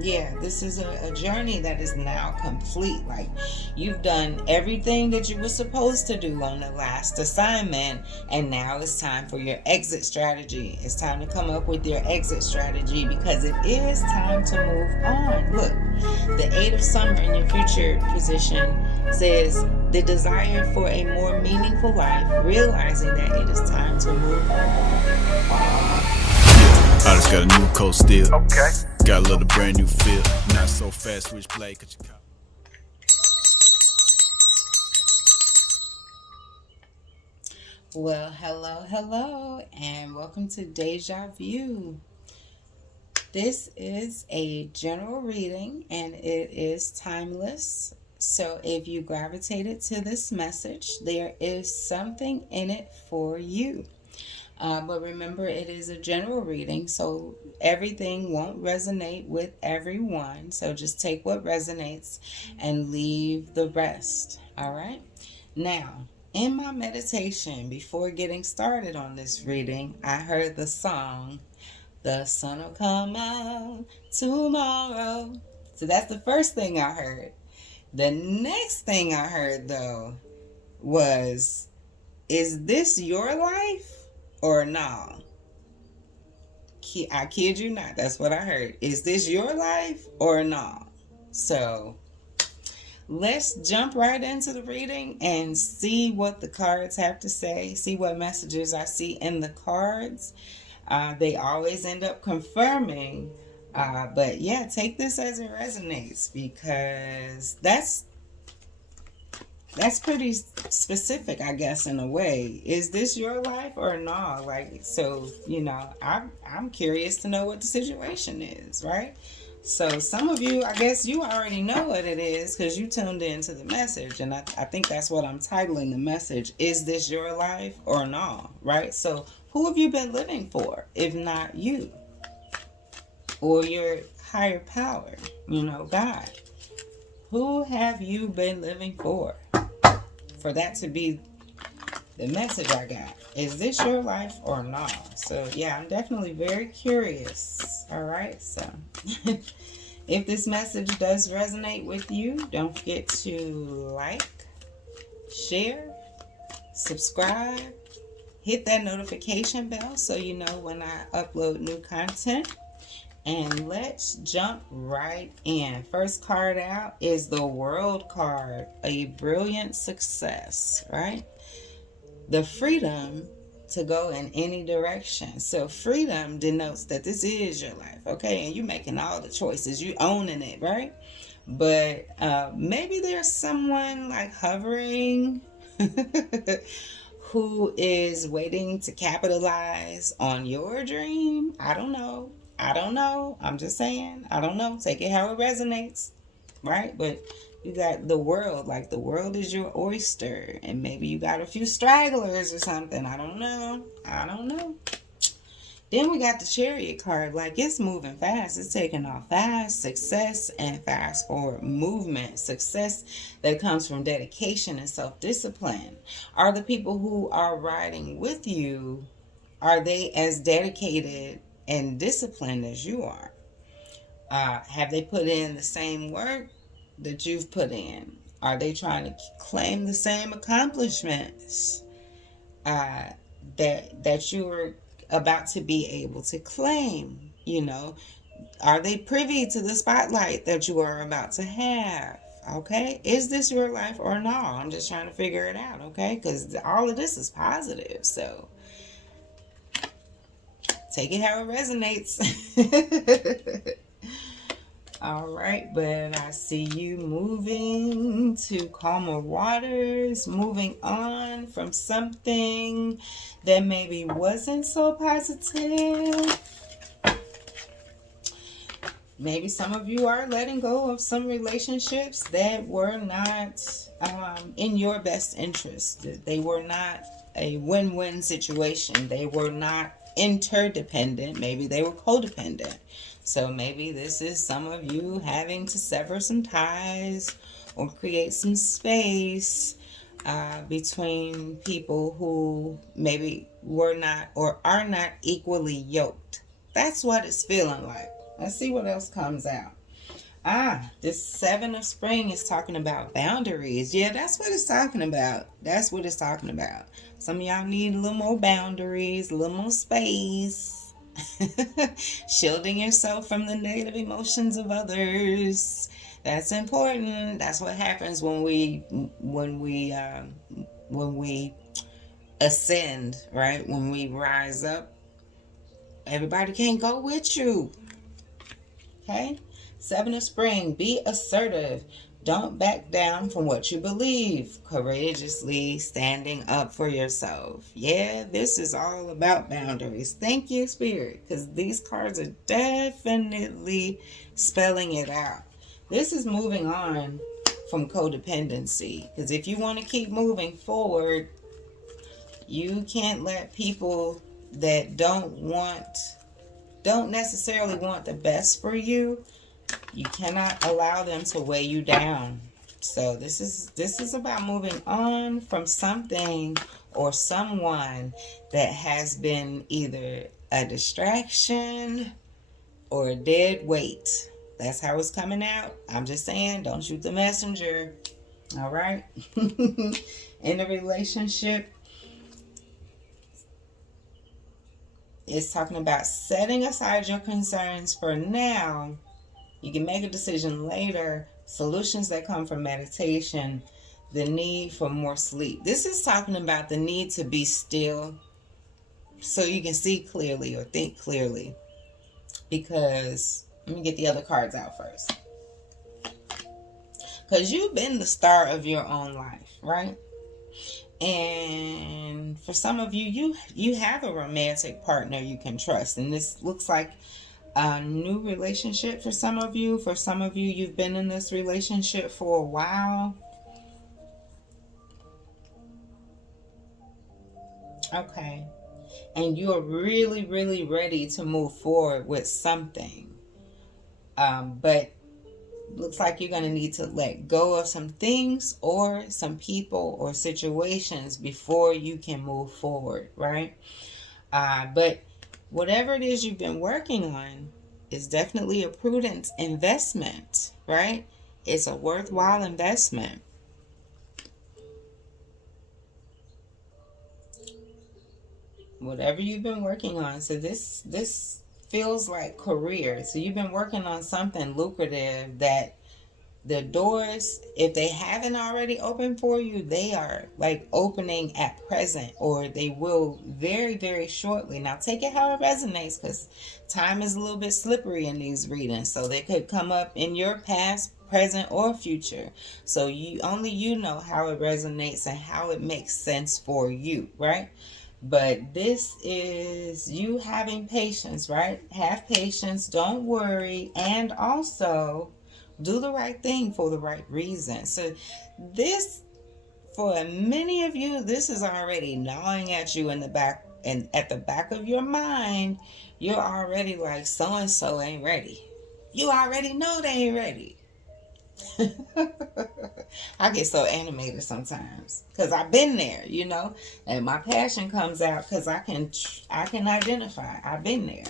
Yeah, this is a journey that is now complete. Like, you've done everything that you were supposed to do on the last assignment, and now it's time for your exit strategy. It's time to come up with your exit strategy because it is time to move on. Look, the Eight of Summer in your future position says the desire for a more meaningful life, realizing that it is time to move on. I just got a new coat still. Okay. Got a little brand new feel. Not so fast, switch play. Well, hello, hello, and welcome to Deja Vu. This is a general reading and it is timeless. So if you gravitated to this message, there is something in it for you. But remember, it is a general reading, so everything won't resonate with everyone. So just take what resonates and leave the rest. All right? Now, in my meditation, before getting started on this reading, I heard the song, "The Sun Will Come Out Tomorrow." So that's the first thing I heard. The next thing I heard, though, was, "Is this your life or no?" I kid you not. That's what I heard. Is this your life or no? So let's jump right into the reading and see what the cards have to say. See what messages I see in the cards. They always end up confirming. But yeah, take this as it resonates because that's pretty specific, I guess, in a way. Is this your life or no? Like, so, I'm curious to know what the situation is, right? So some of you, I guess you already know what it is because you tuned into the message. And I think that's what I'm titling the message. Is this your life or no? Right? So who have you been living for, if not you? Or your higher power, God. Who have you been living for? For that to be the message I got. Is this your life or not? So yeah, I'm definitely very curious. All right, so if this message does resonate with you, don't forget to like, share, subscribe, hit that notification bell so you know when I upload new content. And let's jump right in. First card out is the World card, a brilliant success, right? The freedom to go in any direction. So freedom denotes that this is your life, okay? And you're making all the choices. You owning it, right? But maybe there's someone like hovering who is waiting to capitalize on your dream. I don't know. I'm just saying. I don't know. Take it how it resonates, right? But you got the world. Like, the world is your oyster. And maybe you got a few stragglers or something. I don't know. Then we got the Chariot card. Like, it's moving fast. It's taking off fast. Success and fast forward movement. Success that comes from dedication and self-discipline. Are the people who are riding with you, are they as dedicated and disciplined as you are? Have they put in the same work that you've put in? Are they trying to claim the same accomplishments that you were about to be able to claim? Are they privy to the spotlight that you are about to have? Okay, is this your life or no? I'm just trying to figure it out, okay? Because all of this is positive, so take it how it resonates. All right, but I see you moving to calmer waters, moving on from something that maybe wasn't so positive. Maybe some of you are letting go of some relationships that were not in your best interest. They were not a win-win situation. They were not interdependent. Maybe they were codependent. So maybe this is some of you having to sever some ties or create some space between people who maybe were not or are not equally yoked. That's what it's feeling like. Let's see what else comes out. This seven of spring is talking about boundaries. Yeah, that's what it's talking about. That's what it's talking about. Some of y'all need a little more boundaries, a little more space. Shielding yourself from the negative emotions of others. That's important. That's what happens when we ascend, right? When we rise up, everybody can't go with you. Okay? Seven of spring, be assertive. Don't back down from what you believe. Courageously standing up for yourself. Yeah, this is all about boundaries. Thank you, Spirit, because these cards are definitely spelling it out. This is moving on from codependency, because if you want to keep moving forward, you can't let people that don't necessarily want the best for you. You cannot allow them to weigh you down. So this is about moving on from something or someone that has been either a distraction or a dead weight. That's how it's coming out. I'm just saying, don't shoot the messenger. All right? In a relationship, it's talking about setting aside your concerns for now. You can make a decision later. Solutions that come from meditation. The need for more sleep. This is talking about the need to be still so you can see clearly or think clearly. Because, let me get the other cards out first. Because you've been the star of your own life, right? And for some of you, you have a romantic partner you can trust. And this looks like a new relationship for some of you. For some of you, you've been in this relationship for a while. Okay. And you're really, really ready to move forward with something. But looks like you're going to need to let go of some things or some people or situations before you can move forward, right? But whatever it is you've been working on is definitely a prudent investment, right? It's a worthwhile investment. Whatever you've been working on. So this feels like career. So you've been working on something lucrative that the doors, if they haven't already opened for you, they are like opening at present, or they will very, very shortly. Now take it how it resonates, because time is a little bit slippery in these readings. So they could come up in your past, present, or future. So you know how it resonates and how it makes sense for you, right? But this is you having patience, right? Have patience, don't worry, and also do the right thing for the right reason. So this, for many of you, this is already gnawing at you in the back, and at the back of your mind, you're already like, so-and-so ain't ready. You already know they ain't ready. I get so animated sometimes because I've been there, and my passion comes out because I can identify. I've been there.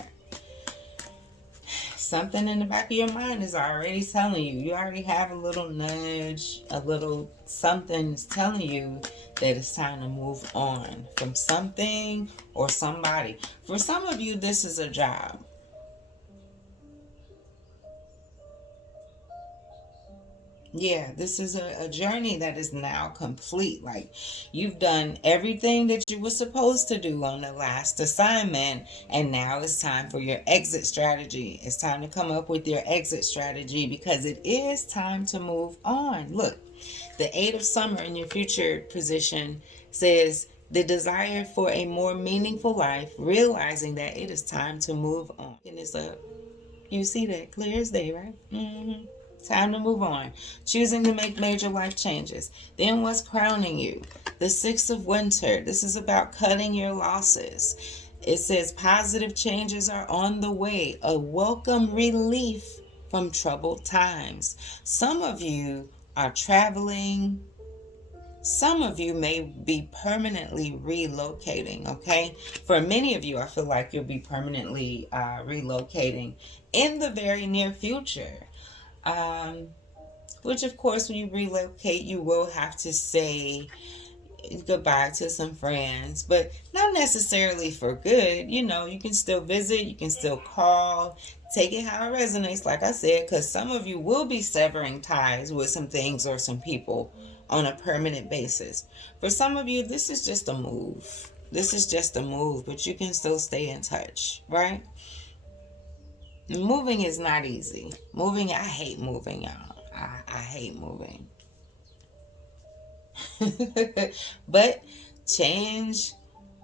Something in the back of your mind is already telling you. You already have a little nudge, a little something is telling you that it's time to move on from something or somebody. For some of you, this is a job. Yeah, this is a journey that is now complete. Like, you've done everything that you were supposed to do on the last assignment, and now it's time for your exit strategy. It's time to come up with your exit strategy because it is time to move on. Look, the Eight of Summer in your future position says the desire for a more meaningful life, realizing that it is time to move on. And it's up. You see that clear as day, right? Mm-hmm. Time to move on. Choosing to make major life changes. Then what's crowning you? The Six of Winter. This is about cutting your losses. It says positive changes are on the way. A welcome relief from troubled times. Some of you are traveling. Some of you may be permanently relocating, okay? For many of you, I feel like you'll be permanently relocating in the very near future. Which, of course, when you relocate, you will have to say goodbye to some friends, but not necessarily for good. You can still visit, you can still call, take it how it resonates, like I said, because some of you will be severing ties with some things or some people on a permanent basis. For some of you, this is just a move. This is just a move, but you can still stay in touch, right? Moving is not easy. Moving, I hate moving, y'all. I hate moving. But change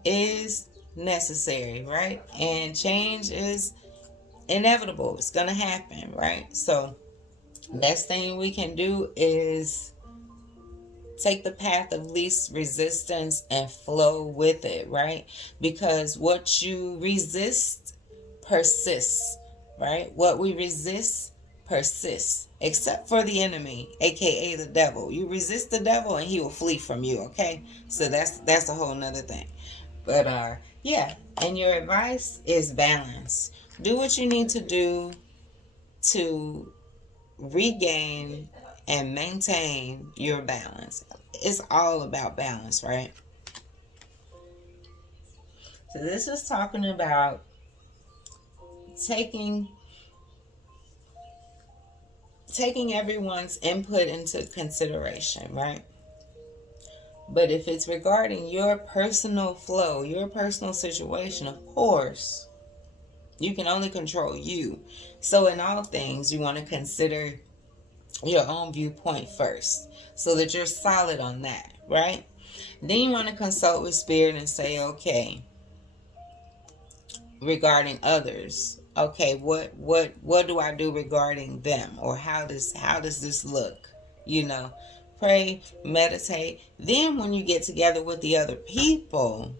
is necessary, right? And change is inevitable. It's going to happen, right? So, best thing we can do is take the path of least resistance and flow with it, right? Because what you resist persists, right? What we resist persists, except for the enemy, aka the devil. You resist the devil and he will flee from you, okay? So that's a whole nother thing. But yeah, and your advice is balance. Do what you need to do to regain and maintain your balance. It's all about balance, right? So this is talking about taking everyone's input into consideration, right? But if it's regarding your personal flow, your personal situation, of course, you can only control you. So in all things, you want to consider your own viewpoint first so that you're solid on that, right? Then you want to consult with spirit and say, okay, regarding others, okay, what do I do regarding them, or how does this look? Pray, meditate. Then when you get together with the other people,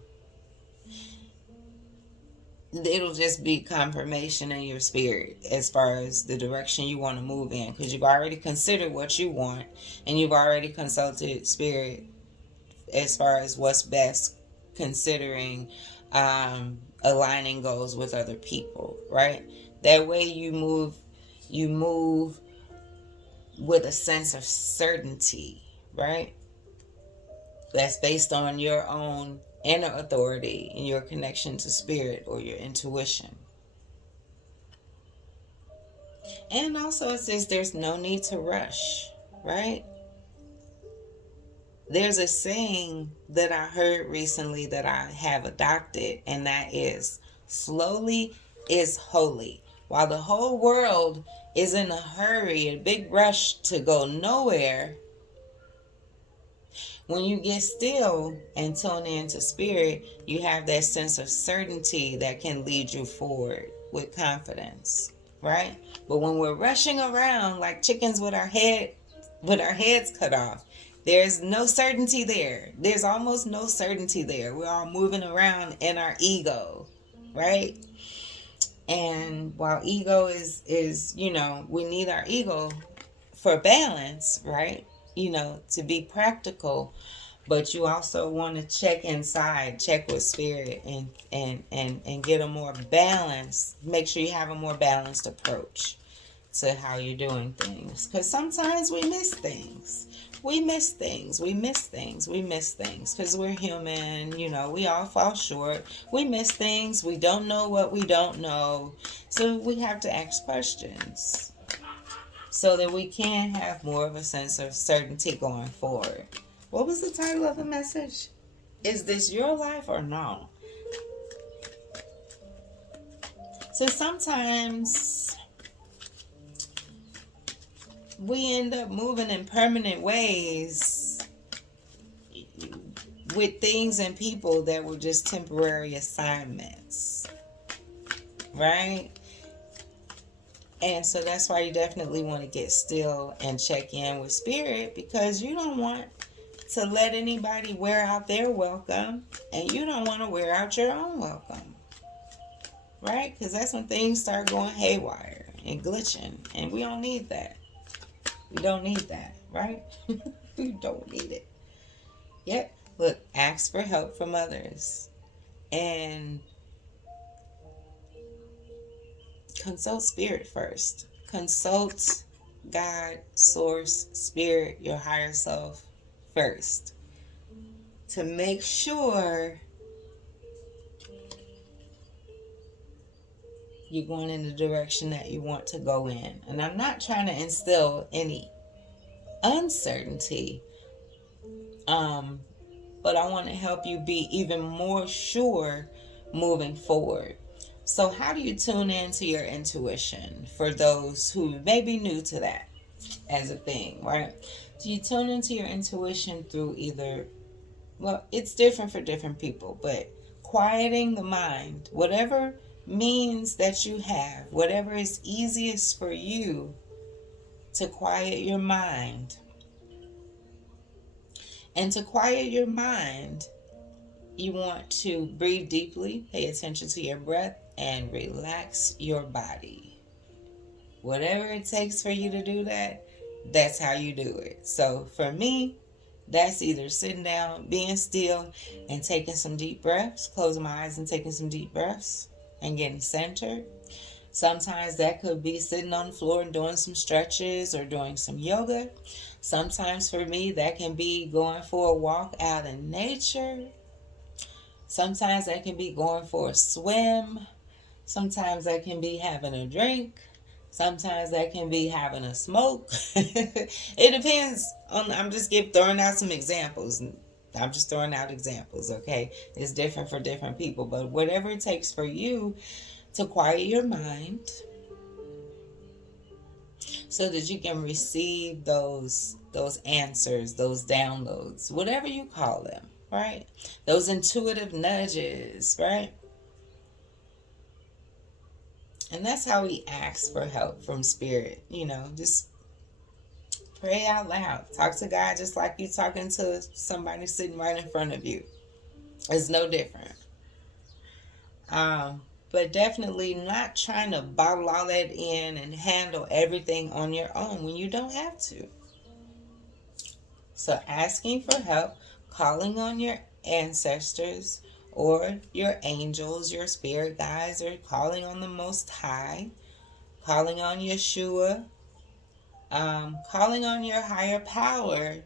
it'll just be confirmation in your spirit as far as the direction you want to move in, because you've already considered what you want and you've already consulted spirit as far as what's best, considering aligning goals with other people, right? That way you move with a sense of certainty, right? That's based on your own inner authority and your connection to spirit or your intuition. And also it says there's no need to rush, right? There's a saying that I heard recently that I have adopted, and that is, slowly is holy. While the whole world is in a hurry, a big rush to go nowhere, when you get still and tune into spirit, you have that sense of certainty that can lead you forward with confidence, right? But when we're rushing around like chickens with our heads cut off, there's no certainty there. There's almost no certainty there. We're all moving around in our ego, right? And while ego is we need our ego for balance, right? To be practical, but you also want to check inside, check with spirit, and get a more balanced, make sure you have a more balanced approach to how you're doing things. Because sometimes we miss things. We miss things because we're human. We all fall short. We miss things. We don't know what we don't know. So we have to ask questions so that we can have more of a sense of certainty going forward. What was the title of the message? Is this your life or no? So sometimes we end up moving in permanent ways with things and people that were just temporary assignments, right? And so that's why you definitely want to get still and check in with spirit, because you don't want to let anybody wear out their welcome, and you don't want to wear out your own welcome, right? Because that's when things start going haywire and glitching, and we don't need that. We don't need that, right? We don't need it. Yep. Look, ask for help from others and consult spirit first. Consult God, source, spirit, your higher self first to make sure you're going in the direction that you want to go in. And I'm not trying to instill any uncertainty, um, but I want to help you be even more sure moving forward. So, how do you tune into your intuition for those who may be new to that as a thing, right? So, you tune into your intuition through either, well, it's different for different people, but quieting the mind, whatever means that you have, whatever is easiest for you to quiet your mind. And to quiet your mind, you want to breathe deeply, pay attention to your breath, and relax your body. Whatever it takes for you to do that, that's how you do it. So for me, that's either sitting down, being still, and taking some deep breaths, closing my eyes and taking some deep breaths and getting centered. Sometimes that could be sitting on the floor and doing some stretches or doing some yoga. Sometimes for me, that can be going for a walk out in nature. Sometimes that can be going for a swim. Sometimes that can be having a drink. Sometimes that can be having a smoke. It depends on, I'm just throwing out some examples. I'm just throwing out examples, okay? It's different for different people. But whatever it takes for you to quiet your mind so that you can receive those answers, those downloads, whatever you call them, right? Those intuitive nudges, right? And that's how we ask for help from spirit. Just pray out loud. Talk to God just like you talking to somebody sitting right in front of you. It's no different. But definitely not trying to bottle all that in and handle everything on your own when you don't have to. So asking for help, calling on your ancestors or your angels, your spirit guides, or calling on the Most High, calling on Yeshua, calling on your higher power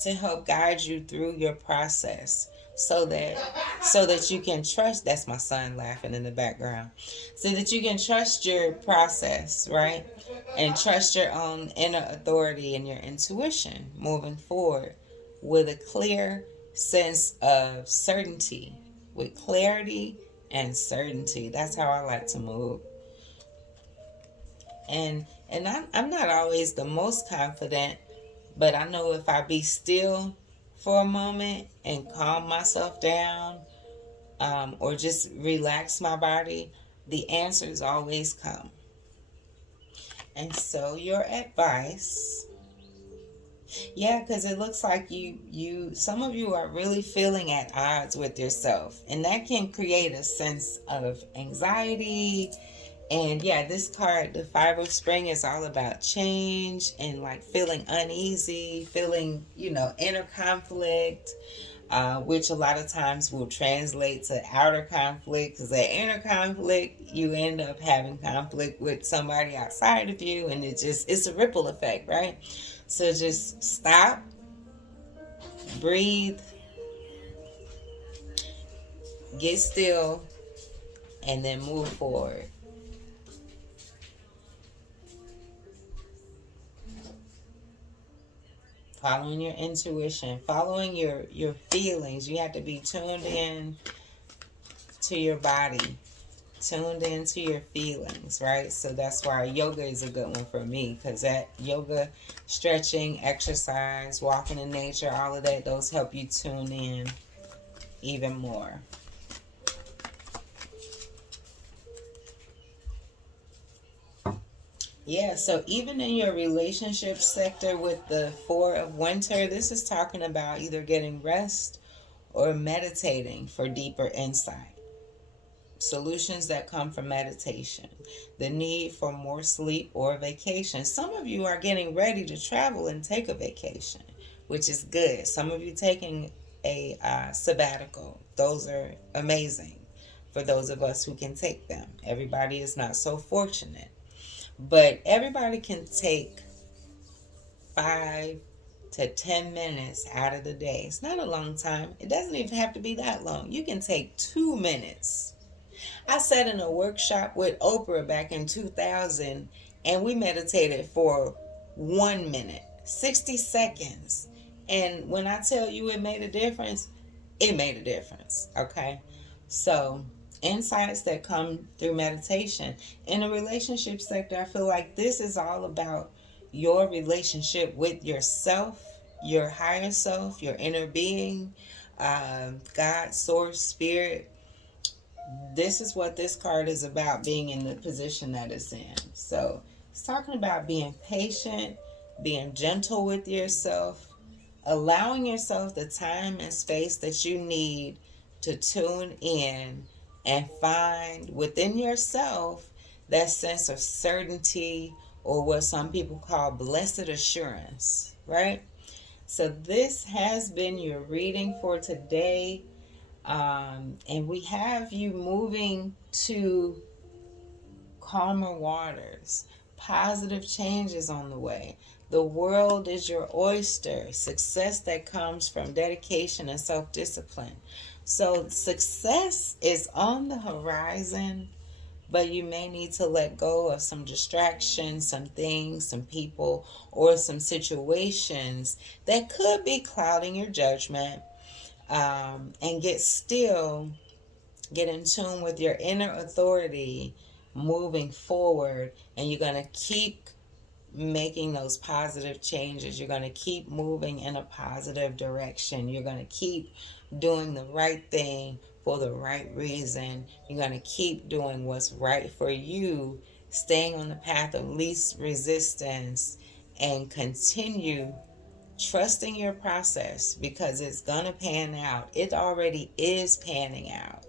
to help guide you through your process so that you can trust. That's my son laughing in the background. So that you can trust your process, right? And trust your own inner authority and your intuition moving forward with a clear sense of certainty, with clarity and certainty. That's how I like to move. And I'm not always the most confident, but I know if I be still for a moment and calm myself down, or just relax my body, the answers always come. And so your advice, yeah, because it looks like some of you are really feeling at odds with yourself, and that can create a sense of anxiety. And yeah, this card, the Five of Spring, is all about change and like feeling uneasy, feeling, inner conflict, which a lot of times will translate to outer conflict. Because that inner conflict, you end up having conflict with somebody outside of you, and it's a ripple effect, right? So just stop, breathe, get still, and then move forward. Following your intuition, following your feelings. You have to be tuned in to your body, tuned into your feelings, right? So that's why yoga is a good one for me, because that yoga, stretching, exercise, walking in nature, all of that, those help you tune in even more. Yeah, so even in your relationship sector with the Four of Winter, this is talking about either getting rest or meditating for deeper insight. Solutions that come from meditation. The need for more sleep or vacation. Some of you are getting ready to travel and take a vacation, which is good. Some of you taking a sabbatical. Those are amazing for those of us who can take them. Everybody is not so fortunate. But everybody can take 5 to 10 minutes out of the day. It's not a long time. It doesn't even have to be that long. You can take 2 minutes. I sat in a workshop with Oprah back in 2000 and we meditated for 1 minute, 60 seconds. And when I tell you it made a difference, it made a difference. Okay? So, insights that come through meditation. In the relationship sector, I feel like this is all about your relationship with yourself, your higher self, your inner being, God, source, spirit. This is what this card is about, being in the position that it's in. So it's talking about being patient, being gentle with yourself, allowing yourself the time and space that you need to tune in and find within yourself that sense of certainty, or what some people call blessed assurance, right? So this has been your reading for today. And we have you moving to calmer waters, positive changes on the way. The world is your oyster. Success that comes from dedication and self-discipline. So success is on the horizon, but you may need to let go of some distractions, some things, some people, or some situations that could be clouding your judgment. And get in tune with your inner authority moving forward, and you're going to keep making those positive changes. You're going to keep moving in a positive direction. You're going to keep doing the right thing for the right reason. You're going to keep doing what's right for you, staying on the path of least resistance, and continue trusting your process, because it's going to pan out. It already is panning out.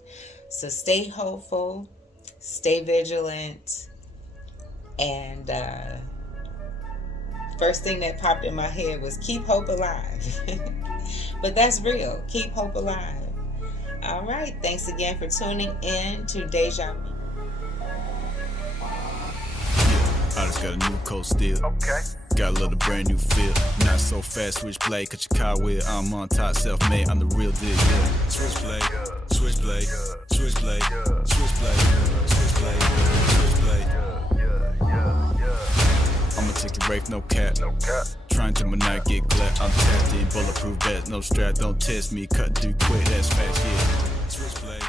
So stay hopeful, stay vigilant, and first thing that popped in my head was keep hope alive. But that's real. Keep hope alive. All right. Thanks again for tuning in to Deja. I just got a new coat still. Okay. Got a little brand new feel. Not so fast, switchblade, cut your car wheel. I'm on top, self-made, I'm the real deal, yeah. Switchblade, switchblade, switchblade, switchblade, switchblade, switchblade. I'ma take a break, no cap. Trying to not get clapped. I'm tapped in, bulletproof vest, no strap. Don't test me, cut, do quick, that's fast, yeah. Switchblade.